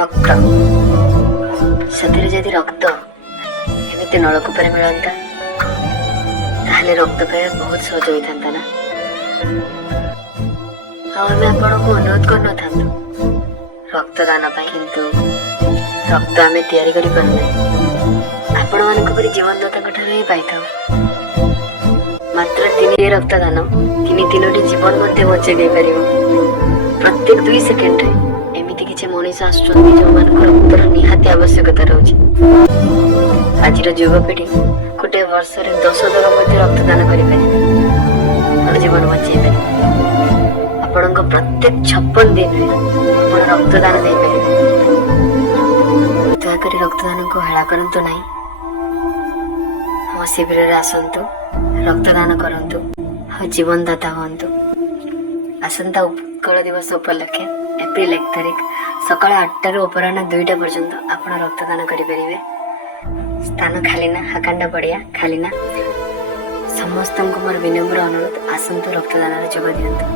ରକ୍ତ ସେଥିରେ ଯଦି ରକ୍ତ ଏମିତି ନଳକୂପରେ ମିଳନ୍ତା ତାହେଲେ ରକ୍ତ ପାଇବା ବହୁତ ସହଜ ହୋଇଥାନ୍ତା ନା। ଆଉ ଆମେ ଆପଣଙ୍କୁ ଅନୁରୋଧ କରିନଥାନ୍ତୁ ରକ୍ତଦାନ ପାଇଁ, କିନ୍ତୁ ରକ୍ତ ଆମେ ତିଆରି କରିପାରୁନାହିଁ, ଆପଣମାନଙ୍କ ପରି ଜୀବନଦାତାଙ୍କ ଠାରୁ ହିଁ ପାଇଥାଉ। ମାତ୍ର 3 ରକ୍ତଦାନ 3ଟି ଜୀବନ ମଧ୍ୟ ବଞ୍ଚେଇ ଦେଇପାରିବ। ପ୍ରତ୍ୟେକ 2 ସେକେଣ୍ଡରେ ଏମିତି କିଛି ମଣିଷ ଆସୁଛନ୍ତି ଯେଉଁମାନଙ୍କ ରକ୍ତର ନିହାତି ଆବଶ୍ୟକତା ରହୁଛି। ଆଜିର ଯୁବପିଢ଼ି ଗୋଟିଏ ବର୍ଷରେ 10 ଥର ମଧ୍ୟ ରକ୍ତଦାନ କରିପାରିବେ ଆଉ ଜୀବନ ବଞ୍ଚେଇ ପାରିବେ। ଆପଣଙ୍କ ପ୍ରତ୍ୟେକ 56 ଦିନରେ ଆପଣ ରକ୍ତଦାନ ଦେଇପାରିବେ। ଦୟାକରି ରକ୍ତଦାନକୁ ହେଳା କରନ୍ତୁ ନାହିଁ। ଆମ ଶିବିରରେ ଆସନ୍ତୁ, ରକ୍ତଦାନ କରନ୍ତୁ ଆଉ ଜୀବନଦାତା ହୁଅନ୍ତୁ। ଆସନ୍ତା ଉତ୍କଳ ଦିବସ ଉପଲକ୍ଷେ ଏପ୍ରିଲ 1 ତାରିଖ ସକାଳ 8ଟାରୁ ଅପରାହ୍ନ 2ଟା ପର୍ଯ୍ୟନ୍ତ ଆପଣ ରକ୍ତଦାନ କରିପାରିବେ। ସ୍ଥାନ ଖାଲି ନା, ହାକାଣ୍ଡା ପଡ଼ିଆ ଖାଲି ନା। ସମସ୍ତଙ୍କୁ ମୋର ବିନମ୍ର ଅନୁରୋଧ, ଆସନ୍ତୁ ରକ୍ତଦାନରେ ଯୋଗ ଦିଅନ୍ତୁ।